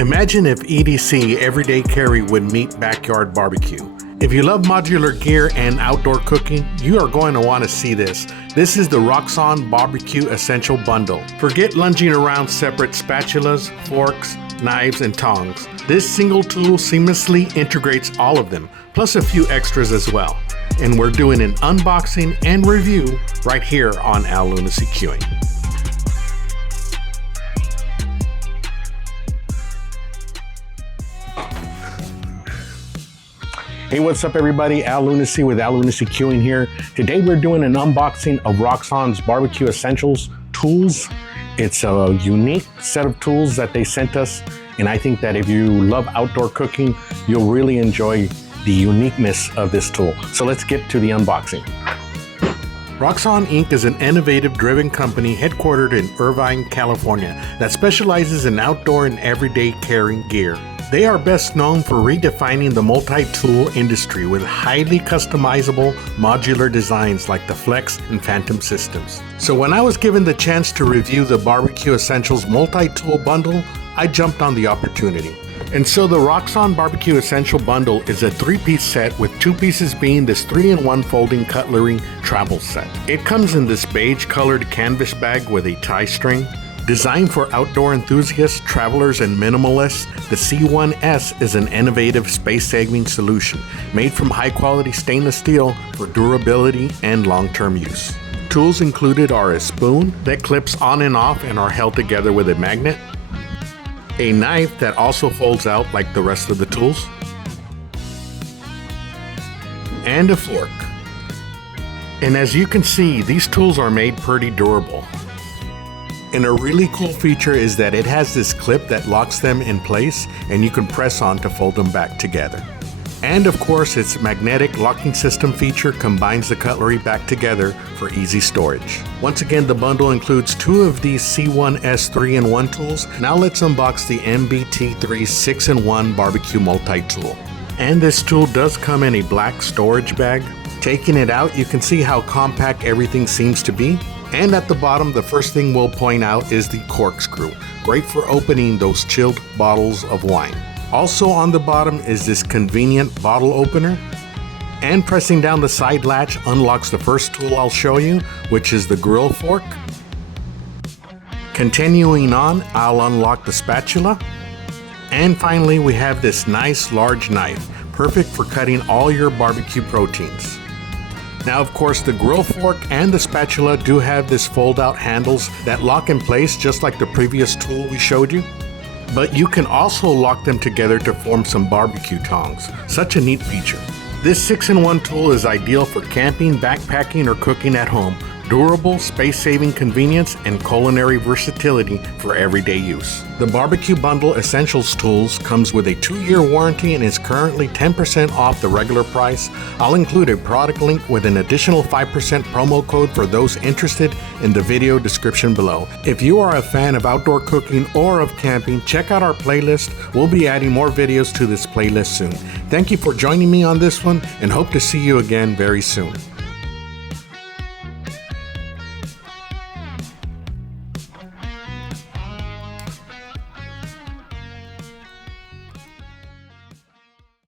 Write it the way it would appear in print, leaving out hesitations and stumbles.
Imagine if EDC Everyday Carry would meet backyard barbecue. If you love modular gear and outdoor cooking, you are going to want to see this. This is the Roxon BBQ Essentials Bundle. Forget lunging around separate spatulas, forks, knives, and tongs. This single tool seamlessly integrates all of them, plus a few extras as well. And we're doing an unboxing and review right here on Al Lunacy Queuing. Hey, what's up everybody? Al Lunacy with Al Lunacy Queuing here. Today we're doing an unboxing of Roxon's BBQ Essentials tools. It's a unique set of tools that they sent us, and I think that if you love outdoor cooking, you'll really enjoy the uniqueness of this tool. So let's get to the unboxing. Roxon Inc. is an innovative-driven company headquartered in Irvine, California that specializes in outdoor and everyday carrying gear. They are best known for redefining the multi-tool industry with highly customizable modular designs like the Flex and Phantom systems. So when I was given the chance to review the BBQ Essentials Multi-tool Bundle, I jumped on the opportunity. And so the Roxon BBQ Essential Bundle is a 3-piece set with 2 pieces being this 3-in-1 folding cutlery travel set. It comes in this beige colored canvas bag with a tie string. Designed for outdoor enthusiasts, travelers, and minimalists, the C1S is an innovative space-saving solution made from high-quality stainless steel for durability and long-term use. Tools included are a spoon that clips on and off and are held together with a magnet, a knife that also folds out like the rest of the tools, and a fork. And as you can see, these tools are made pretty durable. And a really cool feature is that it has this clip that locks them in place and you can press on to fold them back together. And of course, its magnetic locking system feature combines the cutlery back together for easy storage. Once again, the bundle includes 2 of these C1S 3-in-1 tools. Now let's unbox the MBT3 6-in-1 BBQ Multi-tool. And this tool does come in a black storage bag. Taking it out, you can see how compact everything seems to be. And at the bottom, the first thing we'll point out is the corkscrew, great for opening those chilled bottles of wine. Also on the bottom is this convenient bottle opener, and pressing down the side latch unlocks the first tool I'll show you, which is the grill fork. Continuing on, I'll unlock the spatula. And finally, we have this nice large knife, perfect for cutting all your barbecue proteins. Now, of course, the grill fork and the spatula do have this fold-out handles that lock in place just like the previous tool we showed you. But you can also lock them together to form some barbecue tongs. Such a neat feature. This 6-in-1 tool is ideal for camping, backpacking, or cooking at home. Durable, space-saving convenience, and culinary versatility for everyday use. The BBQ Bundle Essentials tools comes with a 2-year warranty and is currently 10% off the regular price. I'll include a product link with an additional 5% promo code for those interested in the video description below. If you are a fan of outdoor cooking or of camping, check out our playlist. We'll be adding more videos to this playlist soon. Thank you for joining me on this one and hope to see you again very soon.